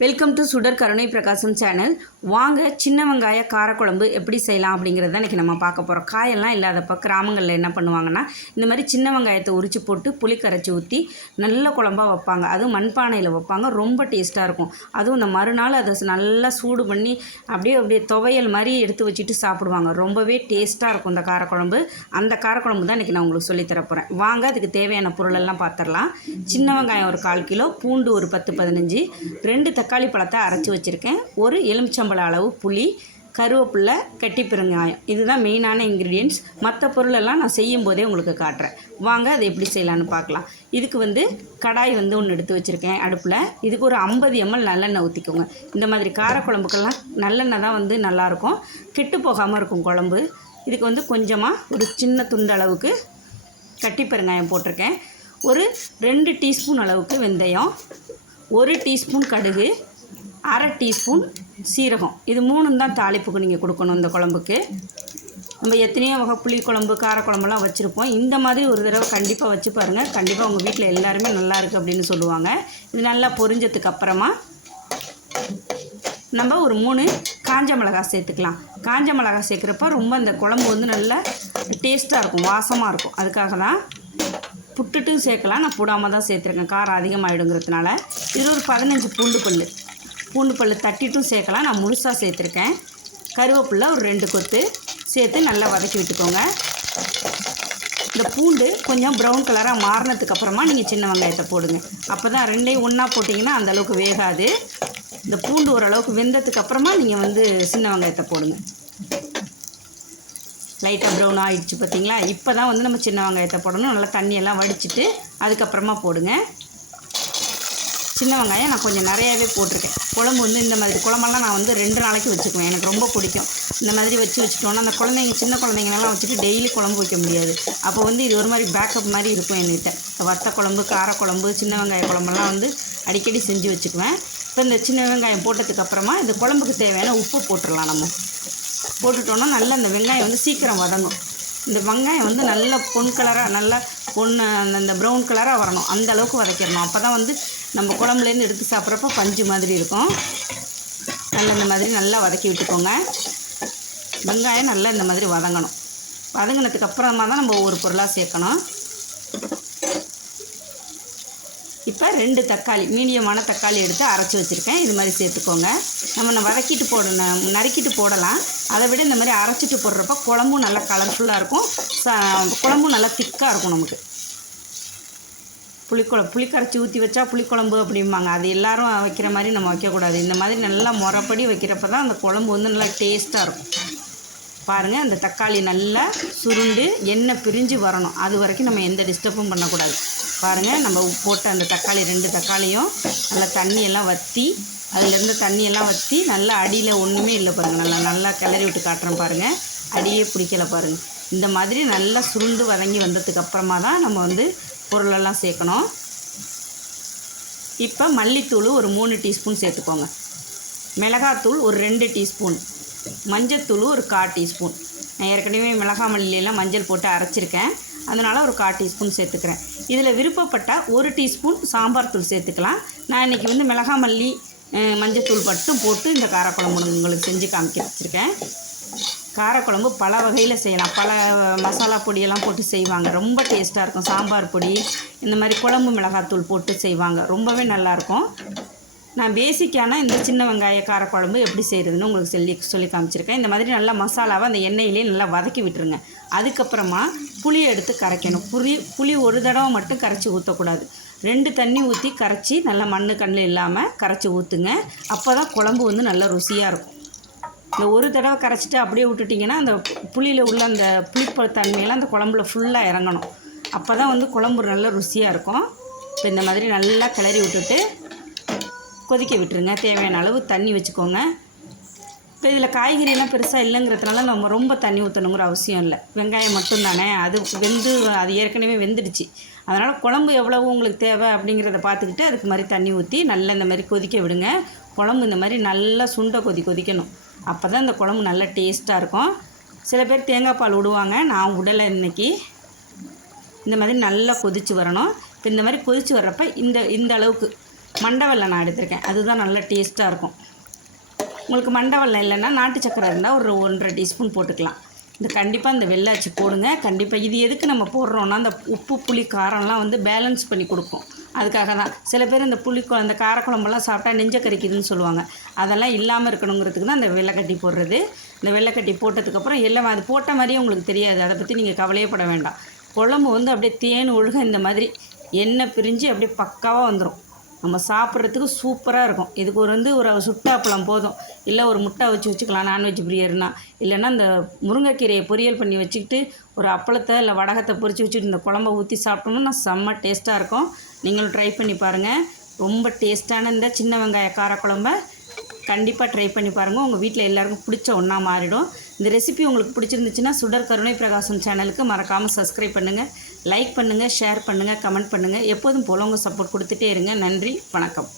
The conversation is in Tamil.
வெல்கம் டு சுடர் கருணை பிரகாசம் சேனல் வாங்க சின்ன வெங்காய காரக்குழம்பு எப்படி செய்யலாம் அப்படிங்கிறத இன்றைக்கி நம்ம பார்க்க போகிறோம் காயெல்லாம் இல்லாதப்ப கிராமங்களில் என்ன பண்ணுவாங்கன்னா இந்த மாதிரி சின்ன வெங்காயத்தை உரிச்சு போட்டு புளி கரைச்சி ஊற்றி நல்ல குழம்பா வைப்பாங்க. அதுவும் மண்பானையில் வைப்பாங்க. ரொம்ப டேஸ்ட்டாக இருக்கும். அதுவும் இந்த மறுநாள் அதை நல்லா சூடு பண்ணி அப்படியே அப்படியே துவையல் மாதிரி எடுத்து வச்சுட்டு சாப்பிடுவாங்க. ரொம்பவே டேஸ்ட்டாக இருக்கும் இந்த காரக்குழம்பு அந்த காரக்குழம்பு தான் இன்றைக்கி நான் உங்களுக்கு சொல்லித் தரப் போகிறேன் வாங்க அதுக்கு தேவையான பொருளெல்லாம் பார்த்துடலாம் சின்ன வெங்காயம் ஒரு கால் கிலோ பூண்டு ஒரு பத்து பதினஞ்சு ரெண்டு தக்காளி பழத்தை அரைச்சி வச்சுருக்கேன். ஒரு எலுமிச்சம்பழ அளவு புளி கருவேப்பிலை கட்டி பெருங்காயம் இதுதான் மெயினான இன்க்ரீடியன்ட்ஸ் மற்ற பொருளெல்லாம் நான் செய்யும் போதே உங்களுக்கு காட்டுறேன். வாங்க அதை எப்படி செய்யலான்னு பார்க்கலாம். இதுக்கு வந்து கடாய் வந்து ஒன்று எடுத்து வச்சுருக்கேன் அடுப்பில். இதுக்கு ஒரு ஐம்பது எம்எல் நல்லெண்ணெய் ஊற்றிக்கோங்க இந்த மாதிரி காரக்குழம்புக்கெல்லாம் நல்லெண்ணெய் தான் வந்து நல்லாயிருக்கும். கெட்டு போகாமல் இருக்கும் குழம்பு. இதுக்கு வந்து கொஞ்சமாக ஒரு சின்ன துண்டு அளவுக்கு கட்டி பெருங்காயம் போட்டிருக்கேன். ஒரு ரெண்டு டீஸ்பூன் அளவுக்கு வெந்தயம். ஒரு டீஸ்பூன் கடுகு அரை டீஸ்பூன் சீரகம். இது மூணும் தான் தாளிப்புக்கு நீங்கள் கொடுக்கணும் இந்த குழம்புக்கு. நம்ம எத்தனையோ வகை புளி குழம்பு காரக்குழம்புலாம் வச்சுருப்போம். இந்த மாதிரி ஒரு தடவை கண்டிப்பாக வச்சு பாருங்கள் கண்டிப்பாக உங்கள் வீட்டில் எல்லாருமே நல்லா இருக்குது அப்படின்னு சொல்லுவாங்க. இது நல்லா பொரிஞ்சதுக்கு அப்புறமா நம்ம ஒரு மூணு காஞ்ச மிளகாய் சேர்த்துக்கலாம். காஞ்ச மிளகாய் சேர்க்குறப்ப ரொம்ப அந்த குழம்பு வந்து நல்லா டேஸ்ட்டாக இருக்கும் வாசமாக இருக்கும். அதுக்காக தான் புட்டுட்டும் சேர்க்கலாம். நான் போடாமல் தான் சேர்த்துருக்கேன். காரம் அதிகமாகிடுங்கிறதுனால இது ஒரு பதினஞ்சு பூண்டு பல் பூண்டு பல் தட்டிட்டும் சேர்க்கலாம். நான் முழுசாக சேர்த்துருக்கேன். கருவேப்பிலை ஒரு ரெண்டு கொத்து. சேர்த்து நல்லா வதக்கி விட்டுக்கோங்க. இந்த பூண்டு கொஞ்சம் ப்ரௌன் கலராக மாறினதுக்கு அப்புறமா நீங்கள் சின்ன வெங்காயத்தை போடுங்க. அப்போ தான் ரெண்டையும் ஒன்றா போட்டிங்கன்னா அந்த அளவுக்கு வேகாது. இந்த பூண்டு ஓரளவுக்கு வெந்ததுக்கு அப்புறமா நீங்கள் வந்து சின்ன வெங்காயத்தை போடுங்க. லைட்டாக ப்ரௌன் ஆகிடுச்சு பார்த்தீங்களா இப்போ தான் வந்து நம்ம சின்ன வெங்காயத்தை போடணும். நல்லா தண்ணியெல்லாம் வடிச்சிட்டு அதுக்கப்புறமா போடுங்க. சின்ன வெங்காயம் நான் கொஞ்சம் நிறையாவே போட்டிருக்கேன். குழம்பு வந்து இந்த மாதிரி குழம்பெல்லாம் நான் வந்து ரெண்டு நாளைக்கு வச்சுக்குவேன். எனக்கு ரொம்ப பிடிக்கும். இந்த மாதிரி வச்சு வச்சுட்டோன்னா அந்த குழந்தைங்க சின்ன குழந்தைங்களெல்லாம் வச்சுட்டு டெய்லி குழம்பு வைக்க முடியாது. அப்போ வந்து இது ஒரு மாதிரி பேக்கப் மாதிரி இருக்கும் என்கிட்ட. வத்த குழம்பு காரக்குழம்பு சின்ன வெங்காய குழம்பெல்லாம் வந்து அடிக்கடி செஞ்சு வச்சுக்குவேன். இப்போ இந்த சின்ன வெங்காயம் போட்டதுக்கப்புறமா இந்த குழம்புக்கு தேவையான உப்பு போட்டுடலாம் நம்ம. போட்டுட்டோன்னா நல்லா இந்த வெங்காயம் வந்து சீக்கிரம் வதங்கும். இந்த வெங்காயம் வந்து நல்ல பொன் கலராக நல்லா பொண்ணு அந்த ப்ரௌன் கலராக வரணும். அந்த அளவுக்கு வதக்கிடணும். அப்போ தான் வந்து நம்ம குழம்புலேருந்து எடுத்து சாப்பிட்றப்ப பஞ்சு மாதிரி இருக்கும். நல்லா இந்த மாதிரி நல்லா வதக்கி விட்டுக்கோங்க. வெங்காயம் நல்லா இந்த மாதிரி வதங்கணும். வதங்கினதுக்கு அப்புறமா தான் நம்ம ஒவ்வொரு பொருளாக சேர்க்கணும். இப்போ ரெண்டு தக்காளி மீடியமான தக்காளி எடுத்து அரைச்சி வச்சுருக்கேன். இது மாதிரி சேர்த்துக்கோங்க. நம்ம வதக்கிட்டு போடணும் நறுக்கிட்டு போடலாம். அதை விட இந்த மாதிரி அரைச்சிட்டு போடுறப்ப குழம்பும் நல்லா கலர்ஃபுல்லாக இருக்கும். குழம்பும் நல்லா திக்காக இருக்கும் நமக்கு. புளிக்குழம்பு புளி கரைச்சி ஊற்றி வச்சா புளிக்குழம்பு அப்படிம்பாங்க. அது எல்லாரும் வைக்கிற மாதிரி நம்ம வைக்கக்கூடாது. இந்த மாதிரி நல்லா முறப்படி வைக்கிறப்ப தான் அந்த குழம்பு வந்து நல்லா டேஸ்ட்டாக இருக்கும். பாருங்கள் அந்த தக்காளி நல்லா சுருண்டு எண்ணெய் பிரிஞ்சு வரணும். அது வரைக்கும் நம்ம எந்த டிஸ்டர்பும் பண்ணக்கூடாது. பாருங்கள் நம்ம போட்ட அந்த தக்காளி ரெண்டு தக்காளியும் நல்லா தண்ணியெல்லாம் வற்றி அதுலேருந்து தண்ணியெல்லாம் வற்றி நல்லா அடியில் ஒன்றுமே இல்லை பாருங்கள் நல்லா நல்லா கிளறி விட்டு காட்டுறோம் பாருங்கள் அடியே பிடிக்கல பாருங்கள் இந்த மாதிரி நல்லா சுருண்டு வதங்கி வந்ததுக்கு அப்புறமா தான் நம்ம வந்து பொருளெல்லாம் சேர்க்கணும். இப்போ மல்லித்தூள் ஒரு மூணு டீஸ்பூன் சேர்த்துக்கோங்க. மிளகாத்தூள் ஒரு ரெண்டு டீஸ்பூன். மஞ்சத்தூள் ஒரு கால் டீஸ்பூன். நான் ஏற்கனவே மிளகா மல்லியெல்லாம் மஞ்சள் போட்டு அரைச்சிருக்கேன். அதனால் ஒரு கால் டீஸ்பூன் சேர்த்துக்கிறேன். இதில் விருப்பப்பட்டால் ஒரு டீஸ்பூன் சாம்பார் தூள் சேர்த்துக்கலாம். நான் இன்றைக்கி வந்து மிளகா மல்லி மஞ்சத்தூள் மட்டும் போட்டு இந்த காரக்குழம்பு உங்களுக்கு செஞ்சு காமிக்க வச்சுருக்கேன். காரக்குழம்பு பல வகையில் செய்யலாம். பல மசாலா பொடியெல்லாம் போட்டு செய்வாங்க. ரொம்ப டேஸ்ட்டாக இருக்கும். சாம்பார் பொடி இந்த மாதிரி குழம்பு மிளகாத்தூள் போட்டு செய்வாங்க. ரொம்பவே நல்லாயிருக்கும் நான் பேசிக்கான இந்த சின்ன வெங்காய காரக்குழம்பு எப்படி செய்கிறதுன்னு உங்களுக்கு சொல்லி சொல்லி காமிச்சிருக்கேன். இந்த மாதிரி நல்லா மசாலாவை அந்த எண்ணெயிலே நல்லா வதக்கி விட்டுருங்க. அதுக்கப்புறமா புளியை எடுத்து கரைக்கணும். புளி புளி ஒரு தடவை மட்டும் கரைச்சி ஊற்றக்கூடாது ரெண்டு தண்ணி ஊற்றி கரைச்சி நல்லா மண் கண்ணில் இல்லாமல் கரைச்சி ஊற்றுங்க அப்போ தான் குழம்பு வந்து நல்லா ருசியாக இருக்கும். இந்த ஒரு தடவை கரைச்சிட்டு அப்படியே விட்டுட்டிங்கன்னா அந்த புளியில் உள்ள அந்த புளிப்ப தன்மையெல்லாம் அந்த குழம்புல ஃபுல்லாக இறங்கணும். அப்போ தான் வந்து குழம்பு நல்லா ருசியாக இருக்கும். இப்போ இந்த மாதிரி நல்லா கிளறி விட்டுட்டு கொதிக்க விட்டுருங்க. தேவையான அளவு தண்ணி வச்சுக்கோங்க. இப்போ இதில் காய்கறியெல்லாம் பெருசாக இல்லைங்கிறதுனால நம்ம ரொம்ப தண்ணி ஊற்றணுங்கிற அவசியம் இல்லை. வெங்காயம் மட்டும்தானே. அது வெந்து அது ஏற்கனவே வெந்துடுச்சு. அதனால் குழம்பு எவ்வளவு உங்களுக்கு தேவை அப்படிங்கிறத பார்த்துக்கிட்டு அதுக்கு மாதிரி தண்ணி ஊற்றி நல்லா இந்த மாதிரி கொதிக்க விடுங்க. குழம்பு இந்த மாதிரி நல்லா சுண்ட கொதி கொதிக்கணும். அப்போ தான் இந்த குழம்பு நல்லா டேஸ்ட்டாக இருக்கும். சில பேர் தேங்காய் பால் விடுவாங்க நான் விடலை இன்னைக்கு. இந்த மாதிரி நல்லா கொதிச்சு வரணும். இப்போ இந்த மாதிரி கொதிச்சு வர்றப்ப இந்த இந்த அளவுக்கு மண்டவெல்லை நான் எடுத்திருக்கேன். அதுதான் நல்ல டேஸ்ட்டாக இருக்கும். உங்களுக்கு மண்டவெல்லை இல்லைன்னா நாட்டு சக்கரை இருந்தால் ஒரு ஒன்றரை டீஸ்பூன் போட்டுக்கலாம். இந்த கண்டிப்பாக இந்த வெள்ளாச்சி போடுங்க. கண்டிப்பாக இது எதுக்கு நம்ம போடுறோன்னா அந்த உப்பு புளி காரம்லாம் வந்து பேலன்ஸ் பண்ணி கொடுக்கும். அதுக்காக தான். சில பேர் இந்த புளி அந்த காரக்குழம்பெல்லாம் சாப்பிட்டா நெஞ்ச கறிக்குதுன்னு சொல்லுவாங்க. அதெல்லாம் இல்லாமல் இருக்கணுங்கிறதுக்கு தான் அந்த வெள்ளைக்கட்டி போடுறது. இந்த வெள்ளைக்கட்டி போட்டதுக்கப்புறம் எல்லாம் அது போட்ட மாதிரியே உங்களுக்கு தெரியாது. அதை பற்றி நீங்கள் கவலையே பட வேண்டாம். குழம்பு வந்து அப்படியே தேன் ஒழுக இந்த மாதிரி எண்ணெய் பிரிஞ்சு அப்படியே பக்காவாக வந்துடும் நம்ம சாப்பிட்றதுக்கு சூப்பராக இருக்கும். இதுக்கு ஒரு வந்து ஒரு சுட்டாப்பழம் போதும். இல்லை ஒரு முட்டை வச்சு வச்சுக்கலாம் நான்வெஜ் பிரியர்னா. இல்லைன்னா இந்த முருங்கைக்கீரையை பொரியல் பண்ணி வச்சுக்கிட்டு ஒரு அப்பளத்தை இல்லை வடகத்தை பொரிச்சு வச்சுட்டு இந்த குழம்ப ஊற்றி சாப்பிட்டோம்னா செம்ம டேஸ்ட்டாக இருக்கும். நீங்களும் ட்ரை பண்ணி பாருங்கள் ரொம்ப டேஸ்ட்டான இந்த சின்ன வெங்காய காரக்குழம்ப கண்டிப்பாக ட்ரை பண்ணி பாருங்கள் உங்கள் வீட்டில் எல்லாருக்கும் பிடிச்ச ஒன்றா மாறிடும். இந்த ரெசிபி உங்களுக்கு பிடிச்சிருந்துச்சுன்னா சுடர் கருணை பிரகாசம் சேனலுக்கு மறக்காமல் சப்ஸ்கிரைப் பண்ணுங்கள் லைக் பண்ணுங்கள் ஷேர் பண்ணுங்கள் கமெண்ட் பண்ணுங்கள் எப்போதும் போல் உங்கள் சப்போர்ட் கொடுத்துட்டே இருங்க. நன்றி வணக்கம்.